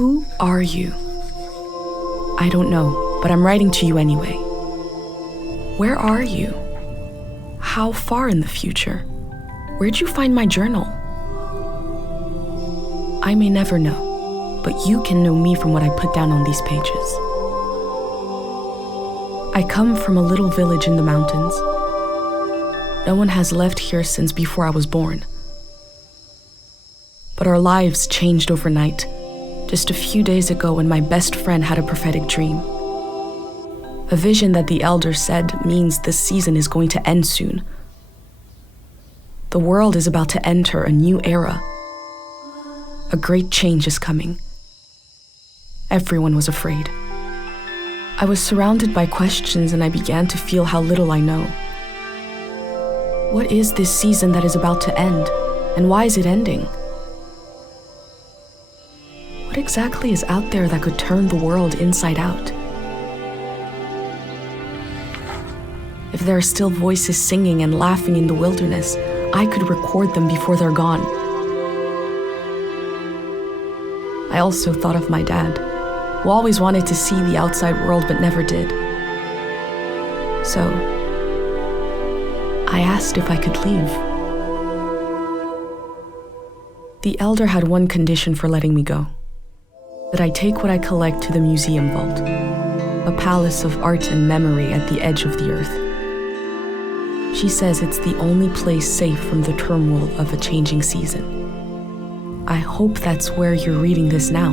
Who are you? I don't know, but I'm writing to you anyway. Where are you? How far in the future? Where'd you find my journal? I may never know, but you can know me from what I put down on these pages. I come from a little village in the mountains. No one has left here since before I was born. But our lives changed overnight, just a few days ago when my best friend had a prophetic dream. A vision that the elder said means this season is going to end soon. The world is about to enter a new era. A great change is coming. Everyone was afraid. I was surrounded by questions and I began to feel how little I know. What is this season that is about to end, and why is it ending? What exactly is out there that could turn the world inside out? If there are still voices singing and laughing in the wilderness, I could record them before they're gone. I also thought of my dad, who always wanted to see the outside world but never did. So, I asked if I could leave. The elder had one condition for letting me go: that I take what I collect to the museum vault, a palace of art and memory at the edge of the earth. She says it's the only place safe from the turmoil of a changing season. I hope that's where you're reading this now.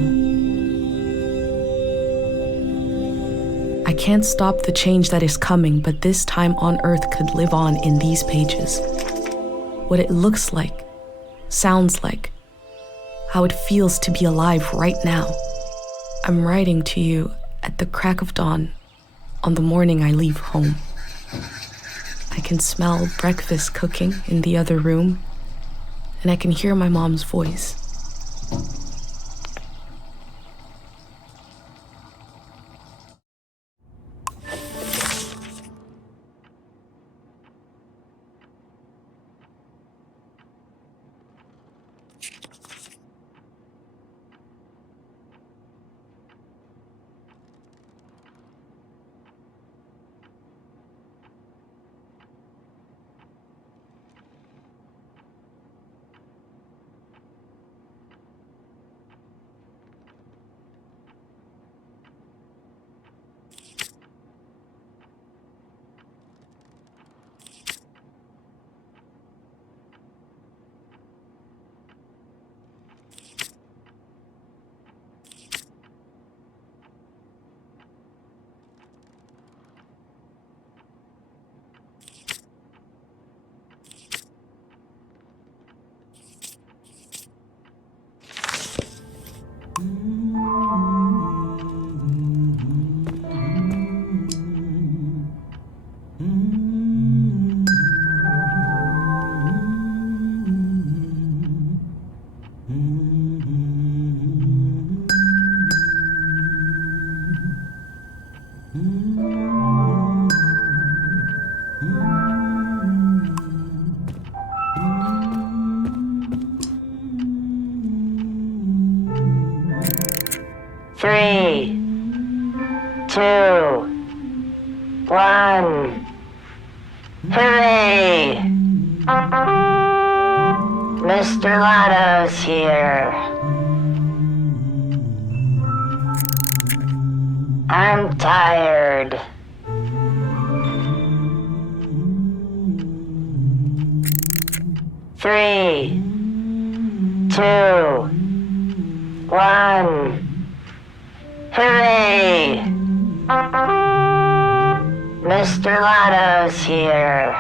I can't stop the change that is coming, but this time on Earth could live on in these pages. What it looks like, sounds like, how it feels to be alive right now. I'm writing to you at the crack of dawn on the morning I leave home. I can smell breakfast cooking in the other room, and I can hear my mom's voice. Three, two, one. Hooray! Mr. Lotto's here. I'm tired. Three, two, one. Hooray! Mr. Lotto's here.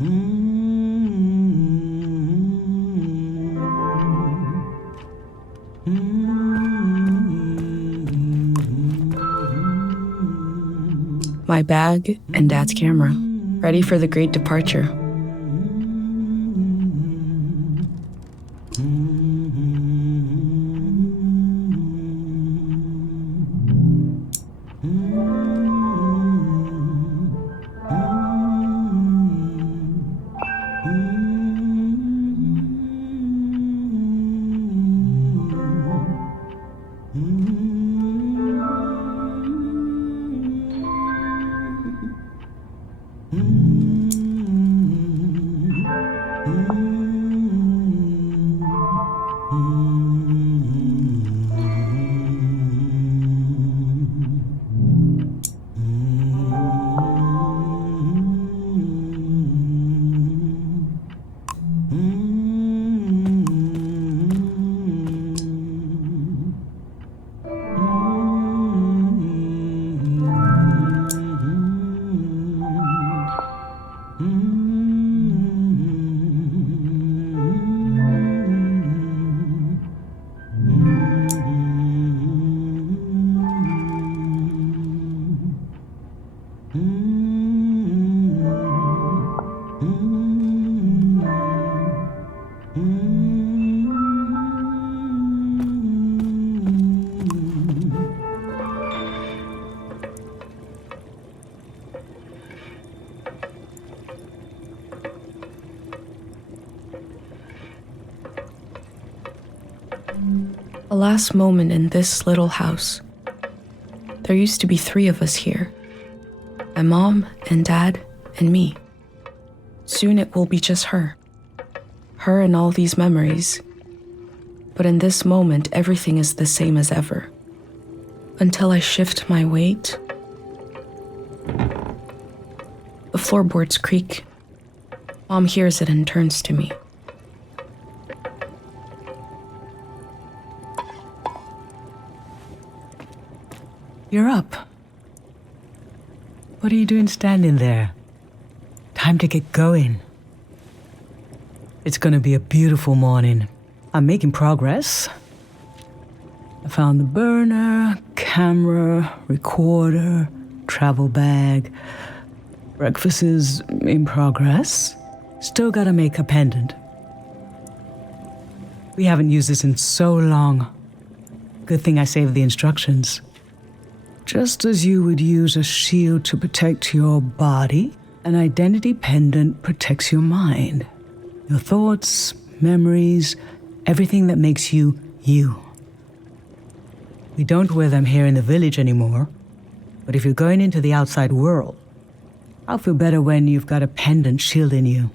My bag and Dad's camera, ready for the great departure. A last moment in this little house. There used to be 3 of us here. My mom and Dad and me. Soon it will be just her. Her and all these memories. But in this moment, everything is the same as ever. Until I shift my weight, the floorboards creak. Mom hears it and turns to me. You're up. What are you doing standing there? Time to get going. It's gonna be a beautiful morning. I'm making progress. I found the burner, camera, recorder, travel bag. Breakfast is in progress. Still gotta make a pendant. We haven't used this in so long. Good thing I saved the instructions. Just as you would use a shield to protect your body, an identity pendant protects your mind. Your thoughts, memories, everything that makes you, you. We don't wear them here in the village anymore, but if you're going into the outside world, I'll feel better when you've got a pendant shielding you.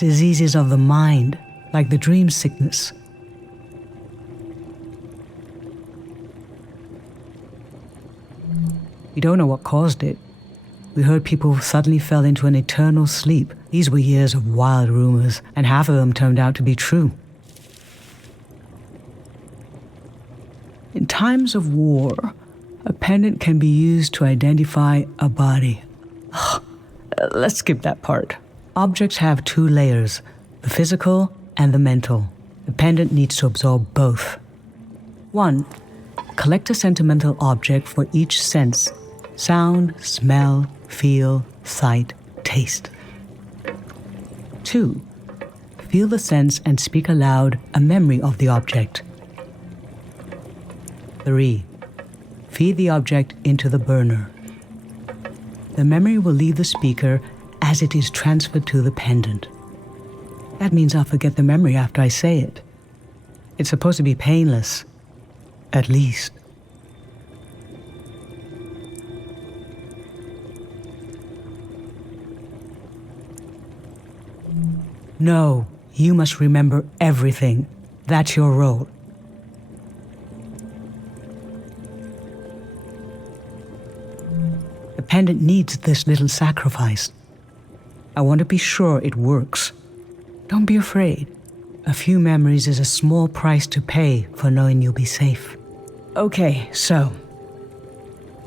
Diseases of the mind, like the dream sickness. We don't know what caused it. We heard people suddenly fell into an eternal sleep. These were years of wild rumors, and half of them turned out to be true. In times of war, a pendant can be used to identify a body. Let's skip that part. Objects have 2 layers, the physical and the mental. The pendant needs to absorb both. 1. Collect a sentimental object for each sense: sound, smell, feel, sight, taste. 2. Feel the sense and speak aloud a memory of the object. 3. Feed the object into the burner. The memory will leave the speaker as it is transferred to the pendant. That means I'll forget the memory after I say it. It's supposed to be painless, at least. No, you must remember everything. That's your role. The pendant needs this little sacrifice. I want to be sure it works. Don't be afraid. A few memories is a small price to pay for knowing you'll be safe. Okay, so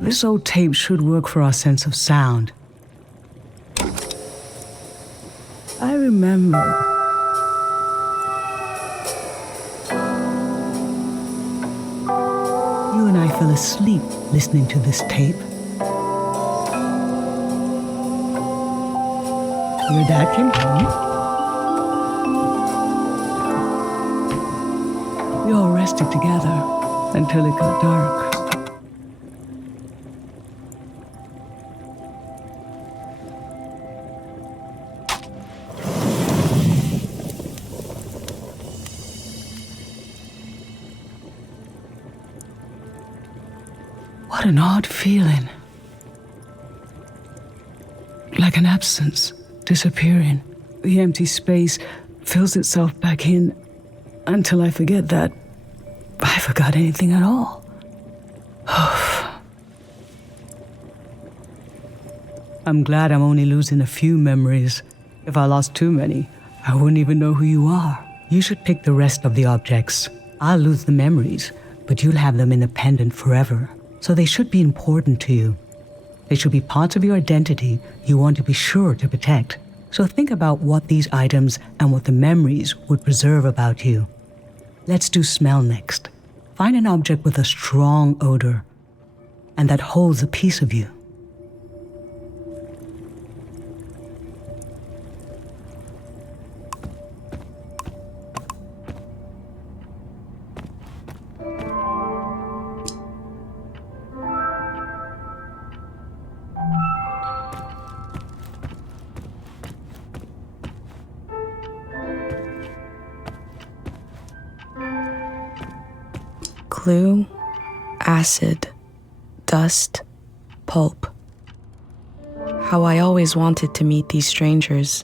This old tape should work for our sense of sound. I remember. You and I fell asleep listening to this tape. Your dad came home. We all rested together until it got dark. What an odd feeling. Like an absence, disappearing. The empty space fills itself back in until I forget that I forgot anything at all. I'm glad I'm only losing a few memories. If I lost too many, I wouldn't even know who you are. You should pick the rest of the objects. I'll lose the memories, but you'll have them independent forever. So they should be important to you. They should be parts of your identity you want to be sure to protect. So think about what these items and what the memories would preserve about you. Let's do smell next. Find an object with a strong odor and that holds a piece of you. Glue, acid, dust, pulp. How I always wanted to meet these strangers.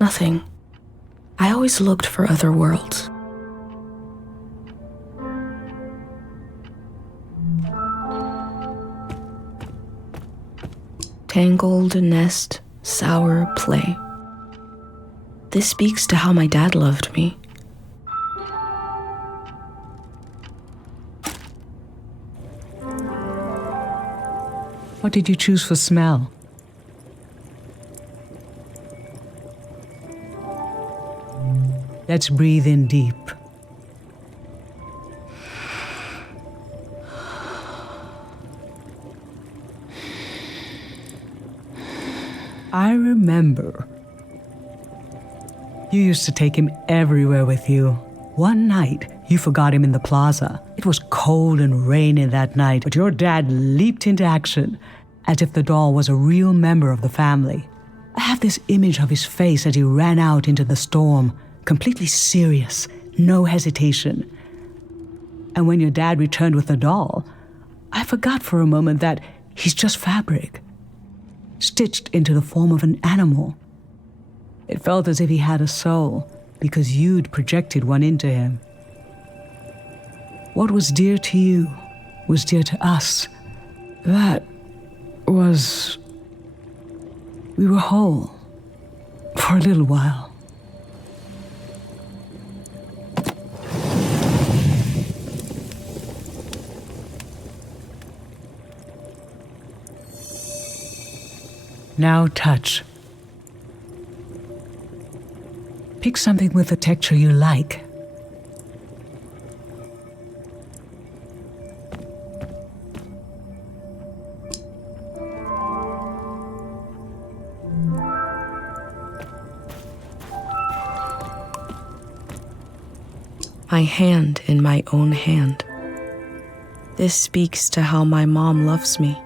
Nothing. I always looked for other worlds. Tangled nest, sour play. This speaks to how my dad loved me. What did you choose for smell? Let's breathe in deep. I remember. You used to take him everywhere with you. One night, you forgot him in the plaza. It was cold and rainy that night, but your dad leaped into action as if the doll was a real member of the family. I have this image of his face as he ran out into the storm, completely serious, no hesitation. And when your dad returned with the doll, I forgot for a moment that he's just fabric, stitched into the form of an animal. It felt as if he had a soul, because you'd projected one into him. What was dear to you was dear to us. That was... we were whole for a little while. Now touch. Pick something with a texture you like. My hand in my own hand. This speaks to how my mom loves me.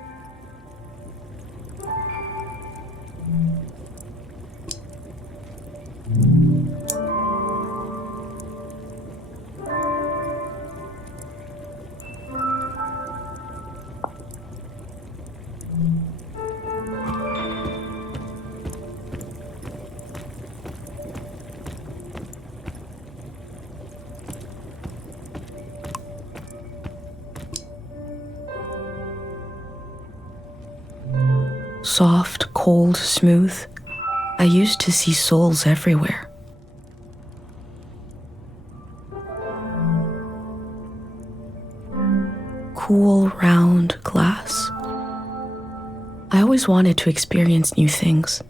soft, cold, smooth. I used to see souls everywhere. Cool, round glass. I always wanted to experience new things.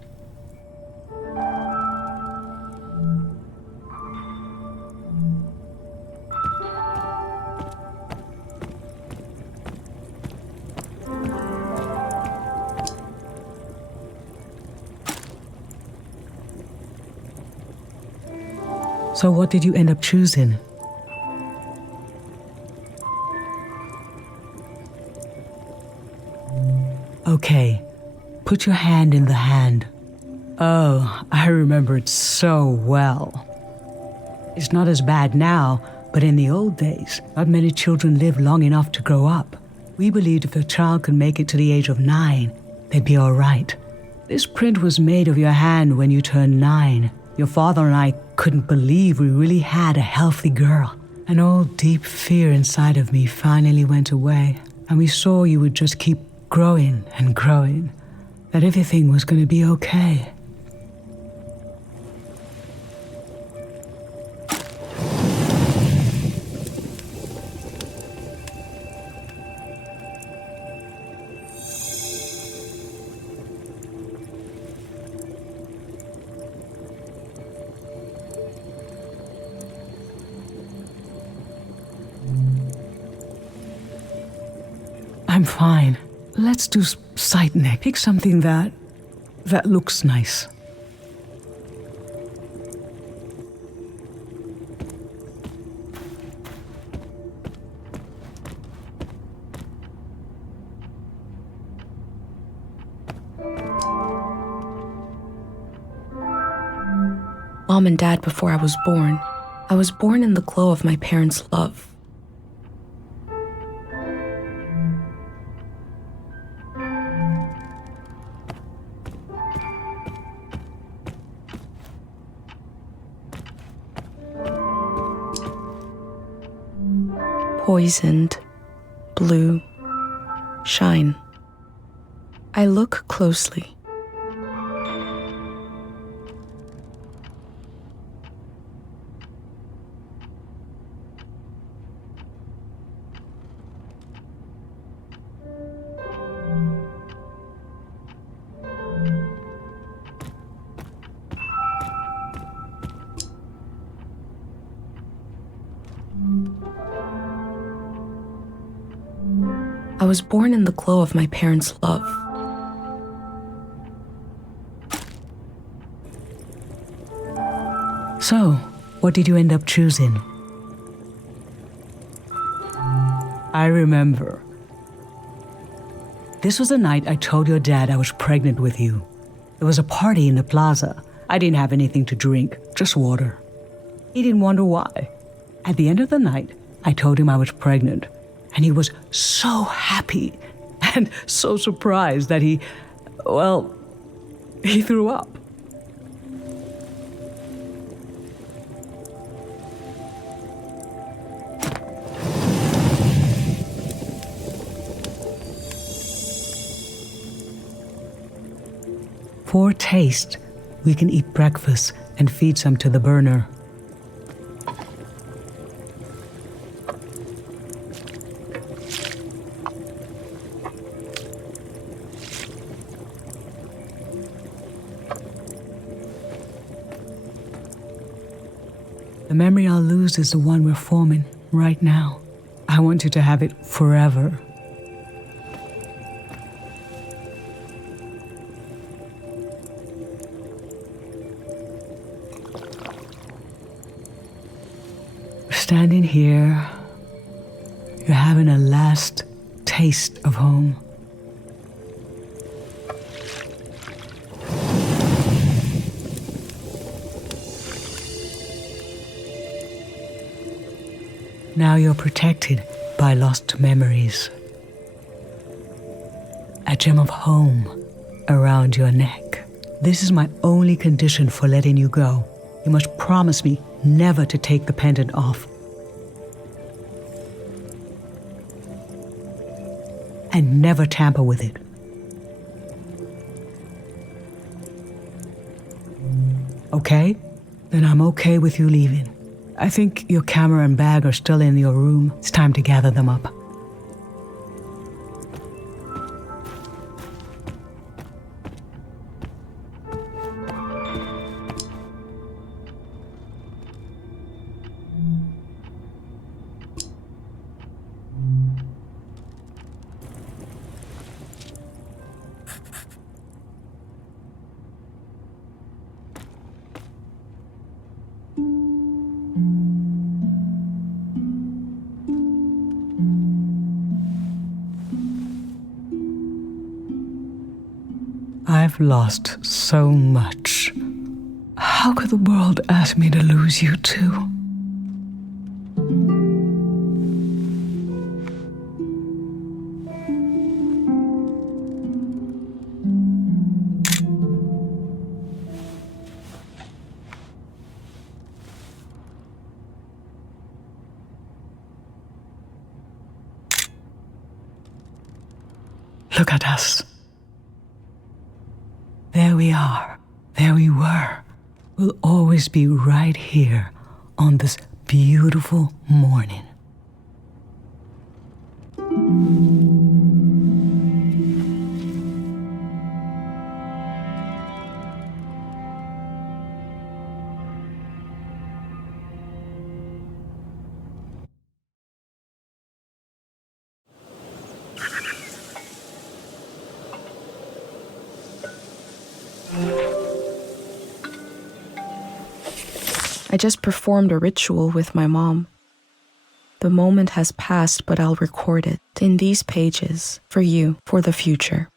So what did you end up choosing? Okay, put your hand in the hand. Oh, I remember it so well. It's not as bad now, but in the old days, not many children lived long enough to grow up. We believed if a child could make it to the age of 9, they'd be all right. This print was made of your hand when you turned 9. Your father and I couldn't believe we really had a healthy girl. An old deep fear inside of me finally went away, and we saw you would just keep growing and growing, that everything was going to be okay. I'm fine. Let's do sight neck. Pick something that looks nice. Mom and Dad before I was born. I was born in the glow of my parents' love. Poisoned, blue, shine. I look closely. I was born in the glow of my parents' love. So, what did you end up choosing? I remember. This was the night I told your dad I was pregnant with you. There was a party in the plaza. I didn't have anything to drink, just water. He didn't wonder why. At the end of the night, I told him I was pregnant. And he was so happy and so surprised that he threw up. For taste, we can eat breakfast and feed some to the burner. The memory I'll lose is the one we're forming right now. I want you to have it forever. Standing here, you're having a last taste of home. Now you're protected by lost memories. A gem of home around your neck. This is my only condition for letting you go. You must promise me never to take the pendant off. And never tamper with it. okay? Then I'm okay with you leaving. I think your camera and bag are still in your room. It's time to gather them up. I've lost so much. How could the world ask me to lose you too? Look at us. There we are. There we were. We'll always be right here on this beautiful morning. I just performed a ritual with my mom. The moment has passed, but I'll record it in these pages for you, for the future.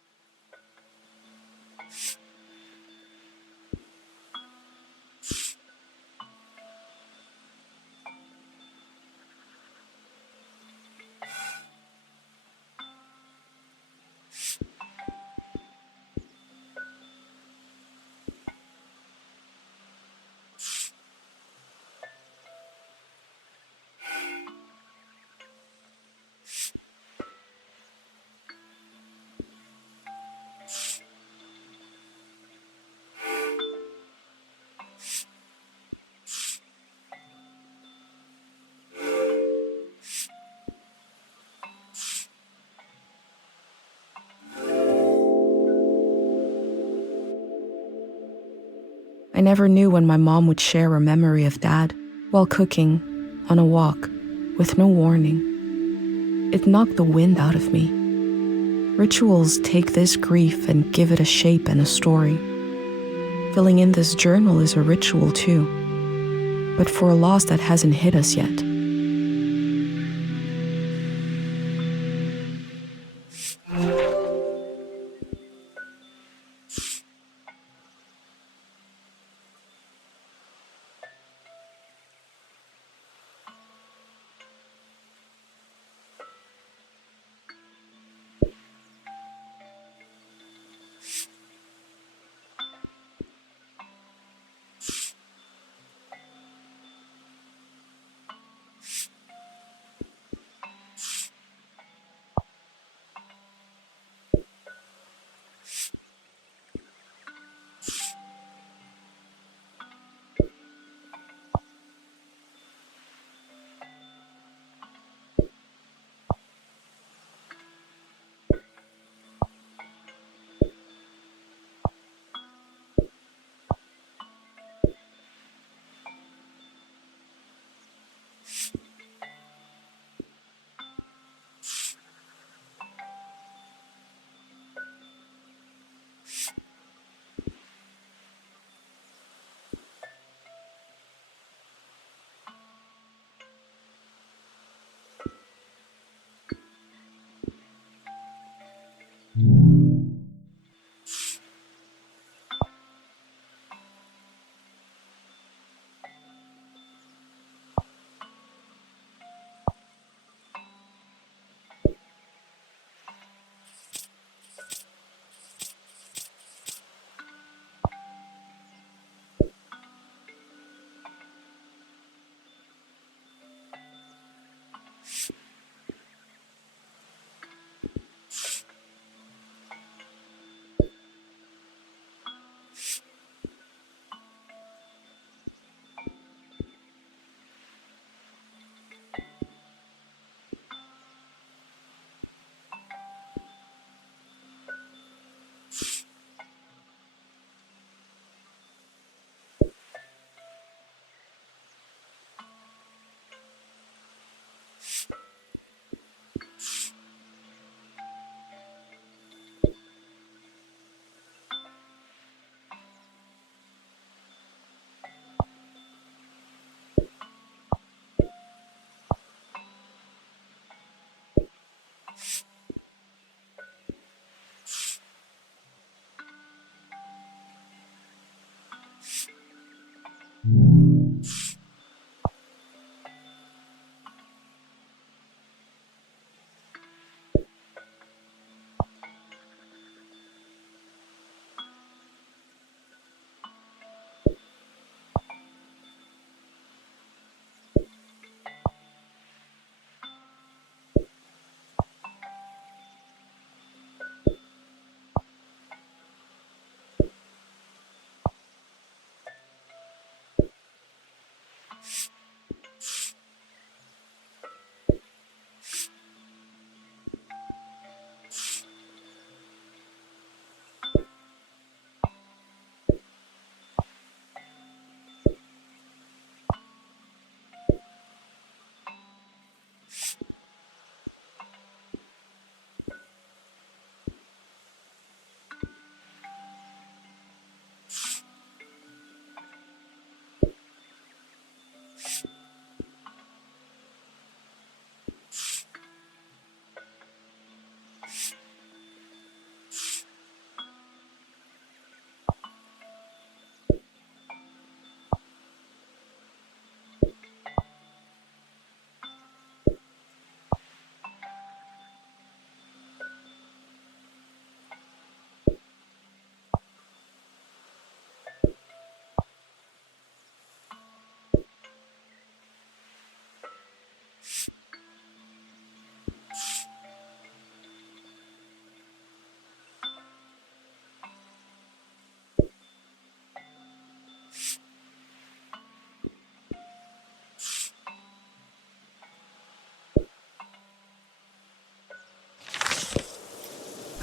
I never knew when my mom would share a memory of Dad while cooking, on a walk, with no warning. It knocked the wind out of me. Rituals take this grief and give it a shape and a story. Filling in this journal is a ritual too, but for a loss that hasn't hit us yet.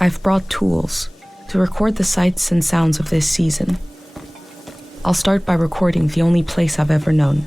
I've brought tools to record the sights and sounds of this season. I'll start by recording the only place I've ever known.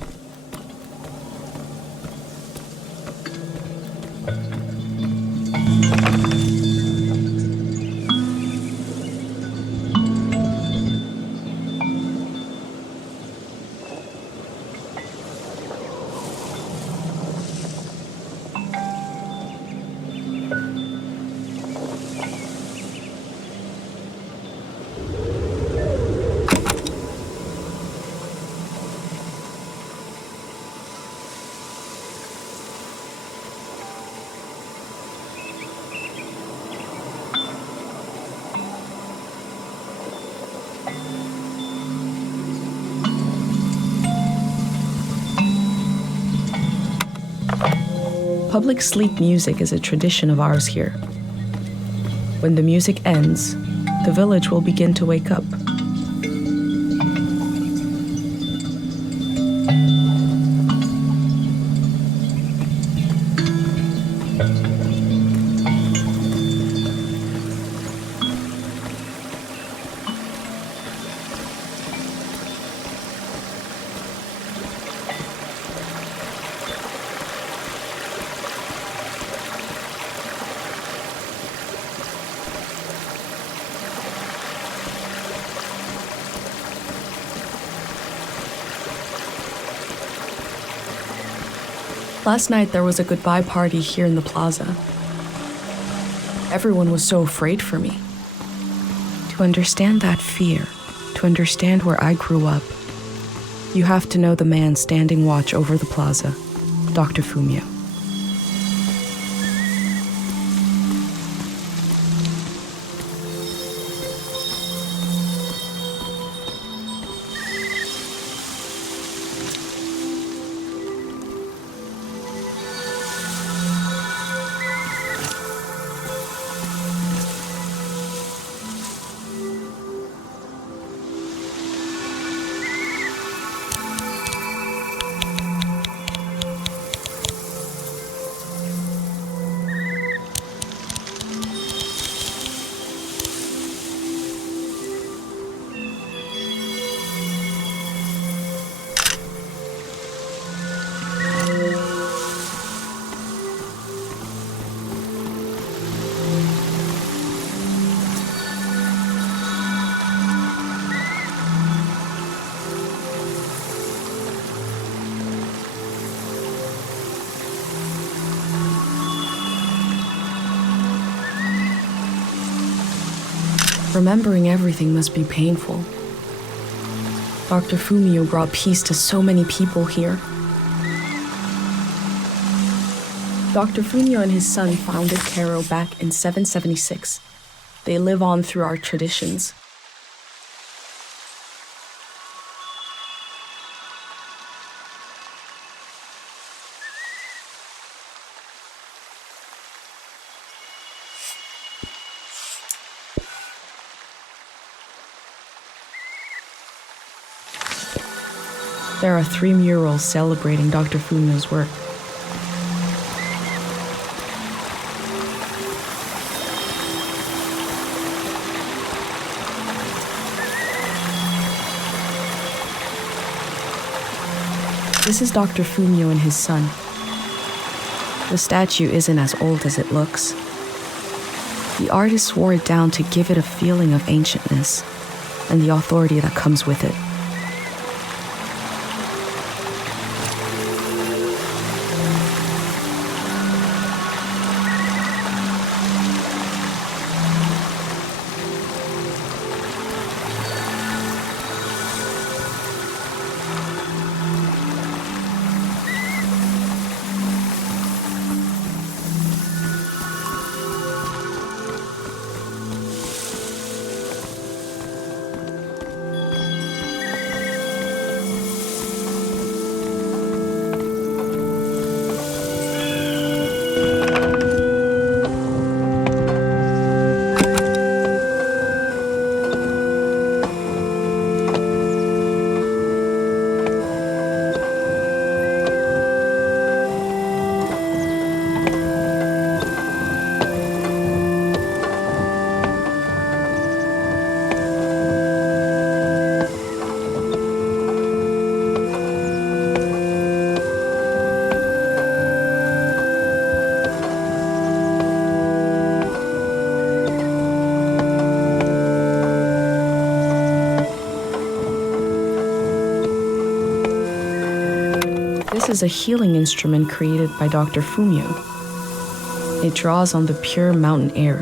Public sleep music is a tradition of ours here. When the music ends, the village will begin to wake up. Last night there was a goodbye party here in the plaza. Everyone was so afraid for me. To understand that fear, to understand where I grew up, you have to know the man standing watch over the plaza, Dr. Fumio. Remembering everything must be painful. Dr. Fumio brought peace to so many people here. Dr. Fumio and his son founded Cairo back in 776. They live on through our traditions. There are 3 murals celebrating Dr. Fumio's work. This is Dr. Fumio and his son. The statue isn't as old as it looks. The artist wore it down to give it a feeling of ancientness and the authority that comes with it. This is a healing instrument created by Dr. Fumio. It draws on the pure mountain air.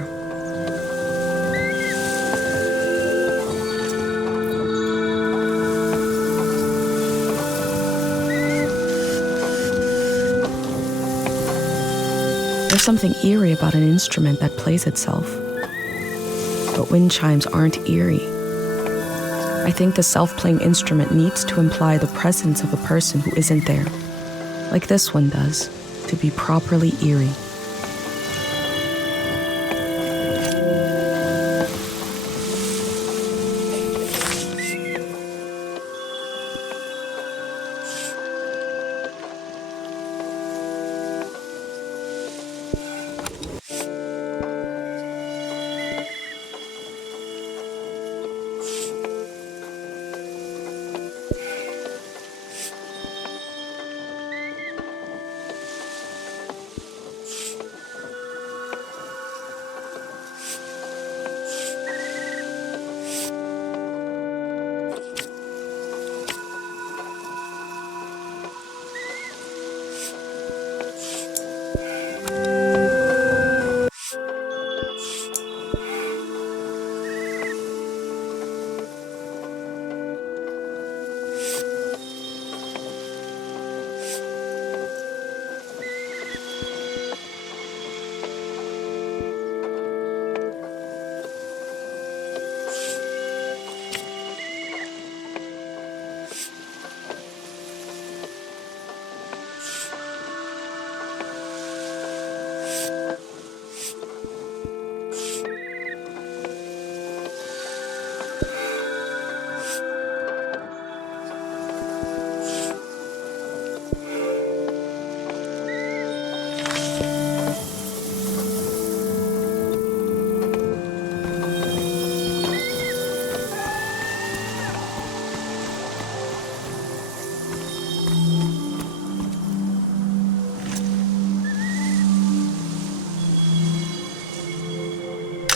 There's something eerie about an instrument that plays itself. But wind chimes aren't eerie. I think the self-playing instrument needs to imply the presence of a person who isn't there, like this one does, to be properly eerie.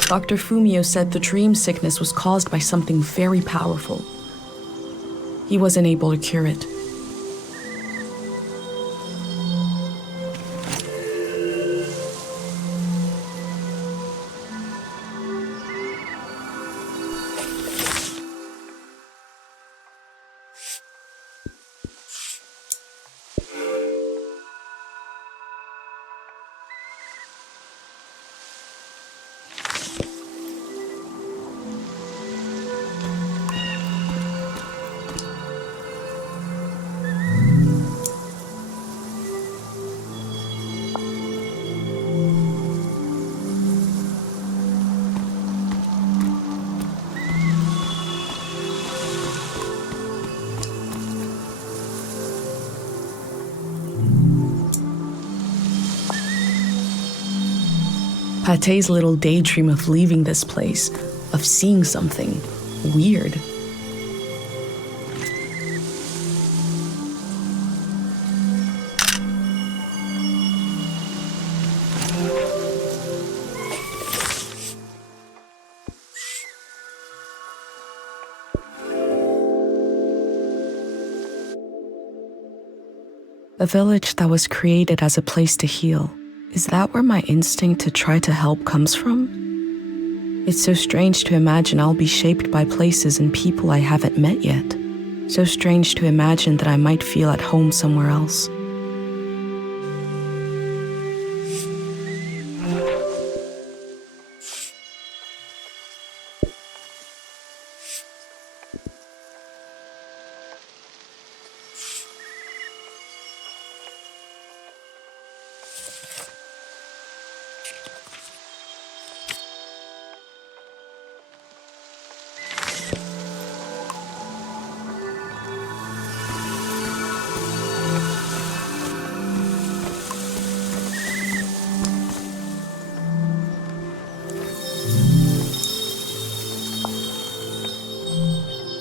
Dr. Fumio said the dream sickness was caused by something very powerful. He wasn't able to cure it. Pate's little daydream of leaving this place, of seeing something weird. A village that was created as a place to heal. Is that where my instinct to try to help comes from? It's so strange to imagine I'll be shaped by places and people I haven't met yet. So strange to imagine that I might feel at home somewhere else.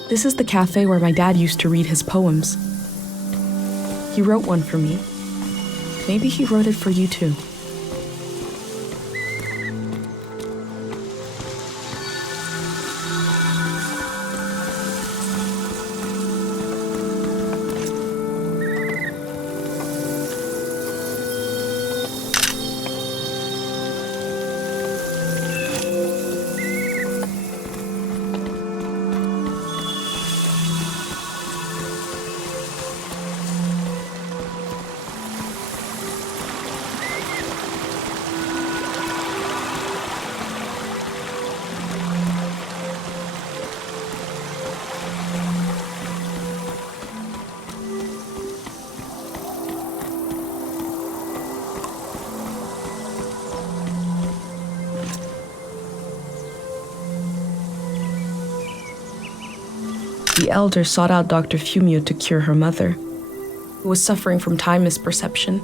This is the cafe where my dad used to read his poems. He wrote one for me. Maybe he wrote it for you too. the elder sought out Dr. Fumio to cure her mother, who was suffering from time misperception.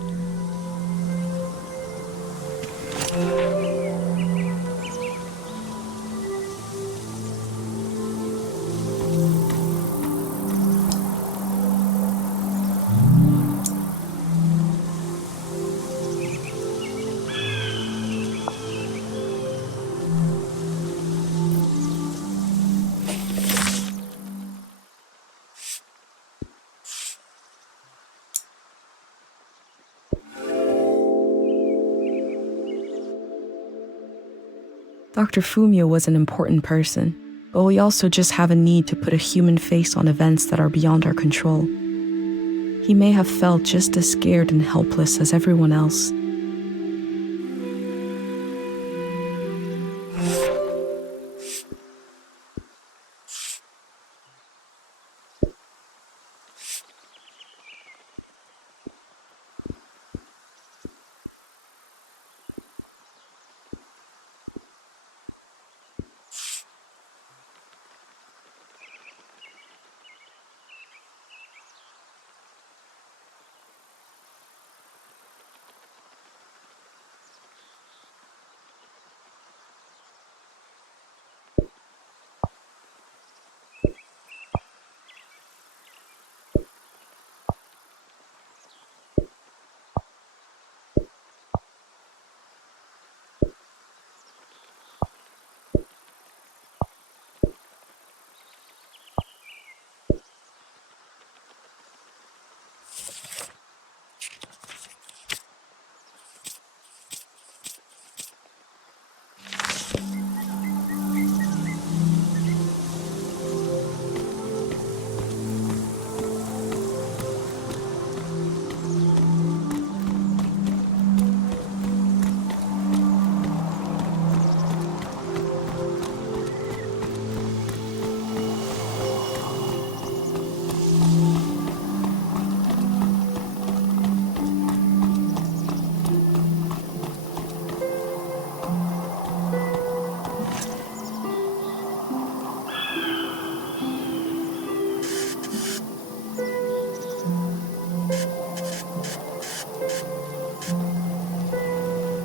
Dr. Fumio was an important person, but we also just have a need to put a human face on events that are beyond our control. He may have felt just as scared and helpless as everyone else.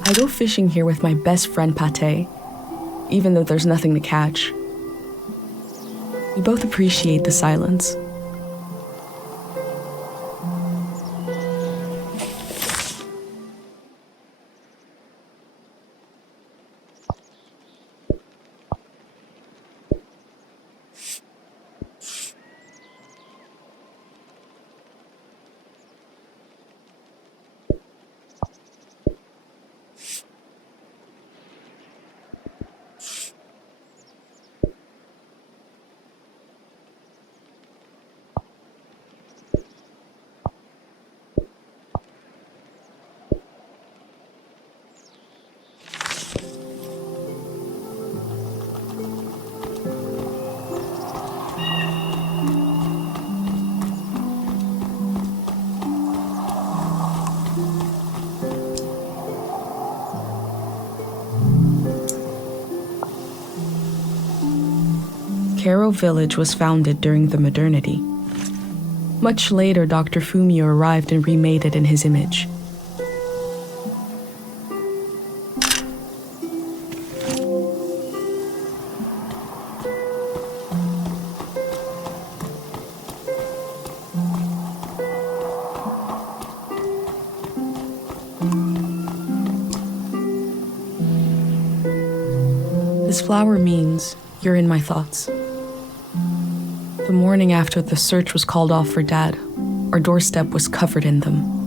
I go fishing here with my best friend Pate, even though there's nothing to catch. We both appreciate the silence. Karo village was founded during the modernity. Much later, Dr. Fumio arrived and remade it in his image. This flower means you're in my thoughts. The morning after the search was called off for Dad, our doorstep was covered in them.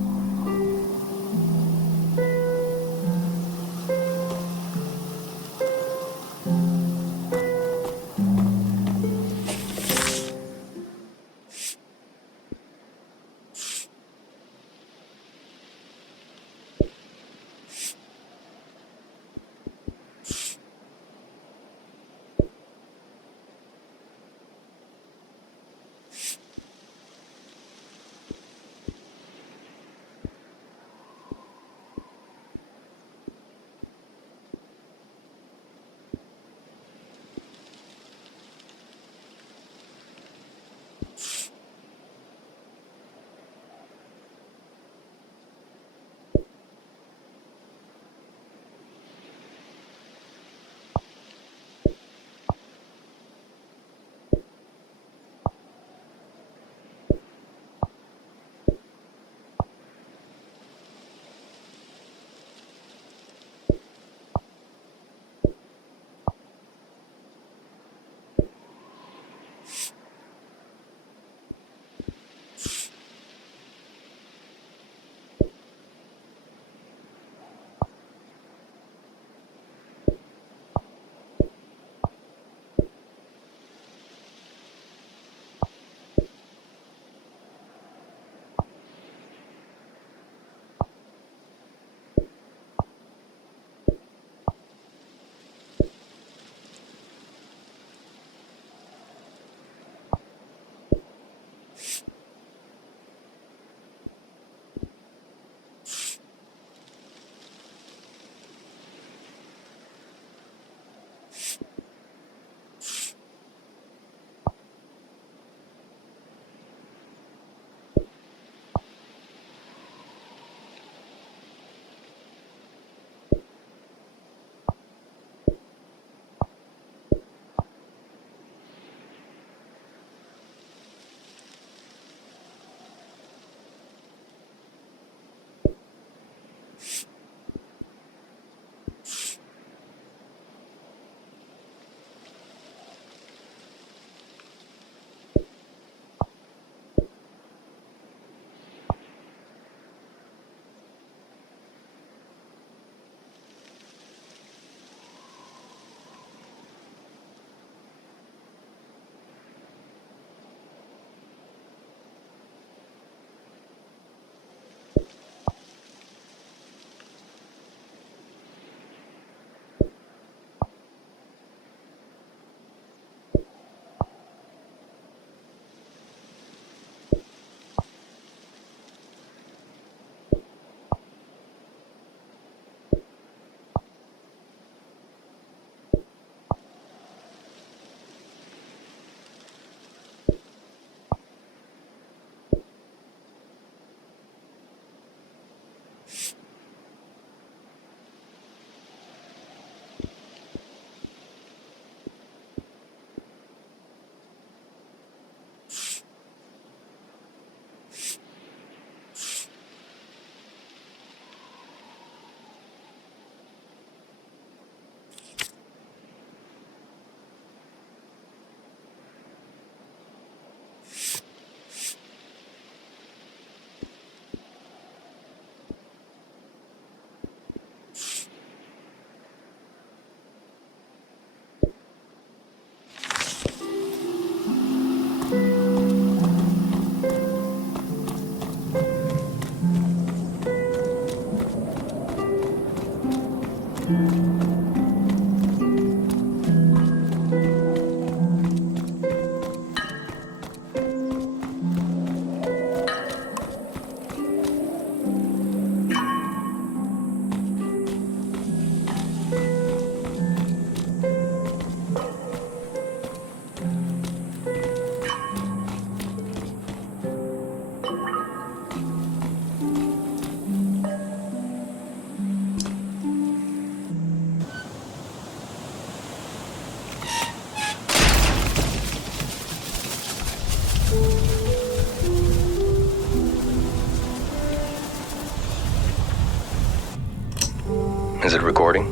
Is it recording?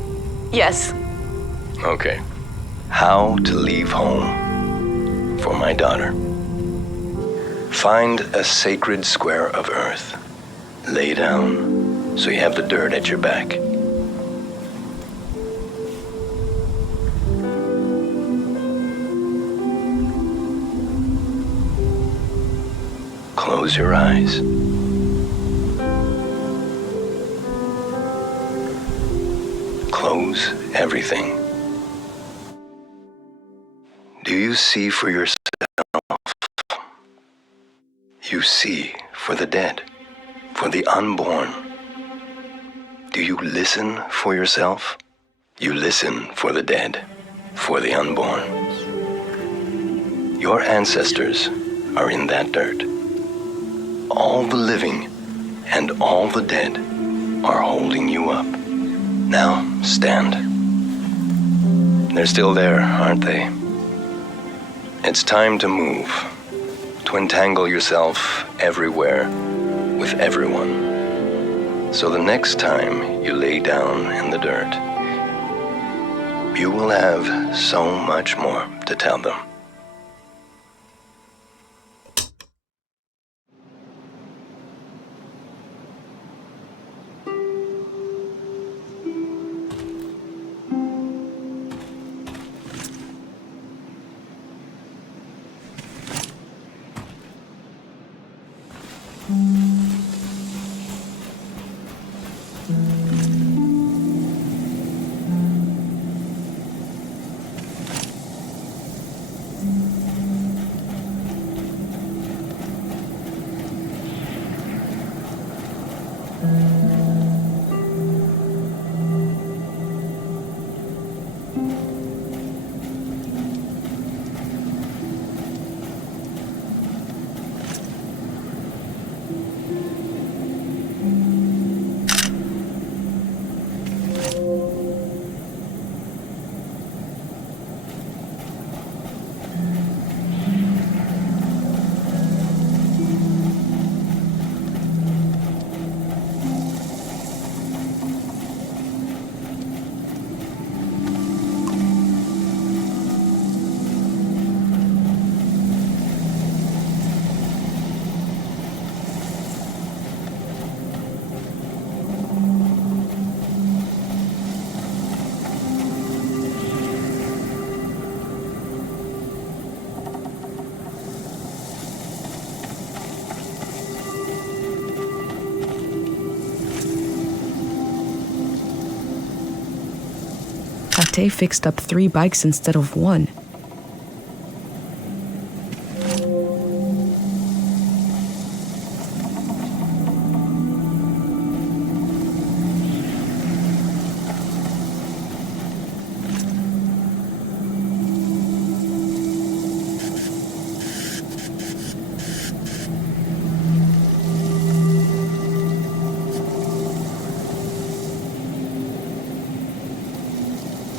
Yes. Okay. How to leave home for my daughter. Find a sacred square of earth. Lay down so you have the dirt at your back. Close your eyes. Close everything. Do you see for yourself? You see for the dead, for the unborn. Do you listen for yourself? You listen for the dead, for the unborn. Your ancestors are in that dirt. All the living and all the dead are holding you up. Now, stand. They're still there, aren't they? It's time to move, to entangle yourself everywhere with everyone. So the next time you lay down in the dirt, you will have so much more to tell them. Tate fixed up 3 bikes instead of 1.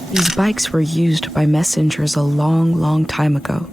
These bikes were used by messengers a long, long time ago.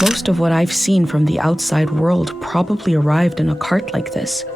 Most of what I've seen from the outside world probably arrived in a cart like this.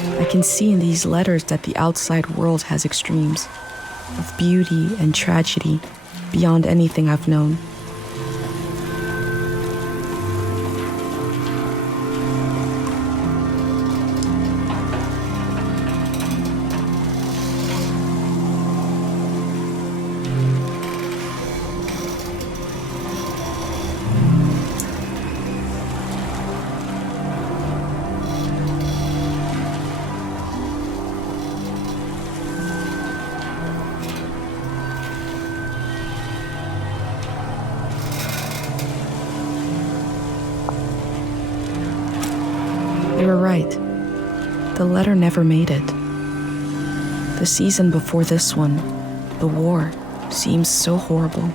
I can see in these letters that the outside world has extremes of beauty and tragedy beyond anything I've known. They were right. The letter never made it. The season before this one, the war, seems so horrible.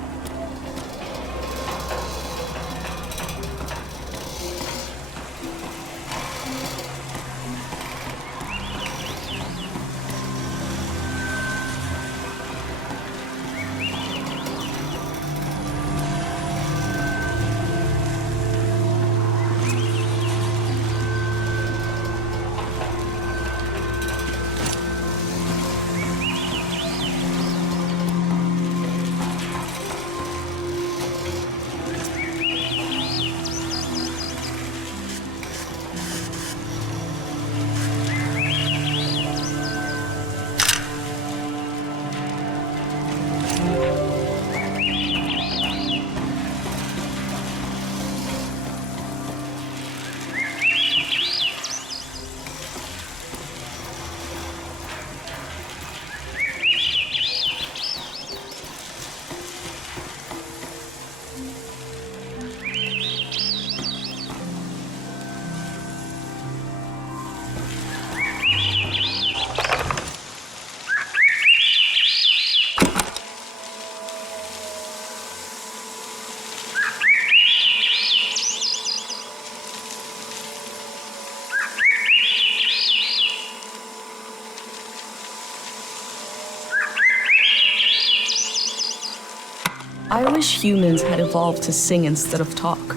I wish humans had evolved to sing instead of talk.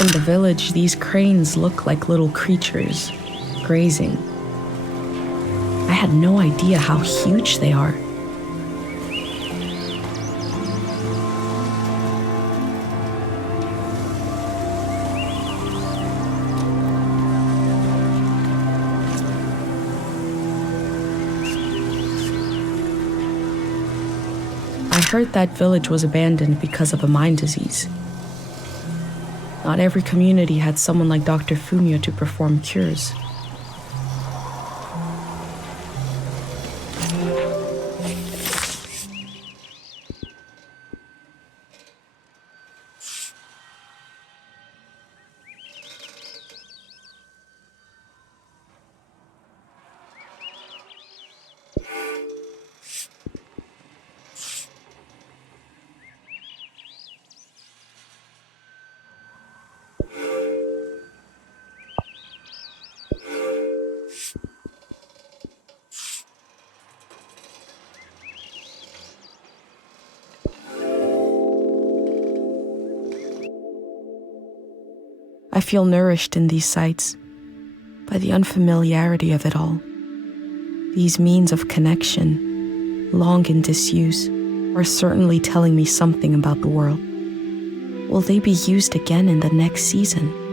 In the village, these cranes look like little creatures, grazing. I had no idea how huge they are. I heard that village was abandoned because of a mind disease. Not every community had someone like Dr. Fumio to perform cures. I feel nourished in these sights by the unfamiliarity of it all. These means of connection, long in disuse, are certainly telling me something about the world. Will they be used again in the next season?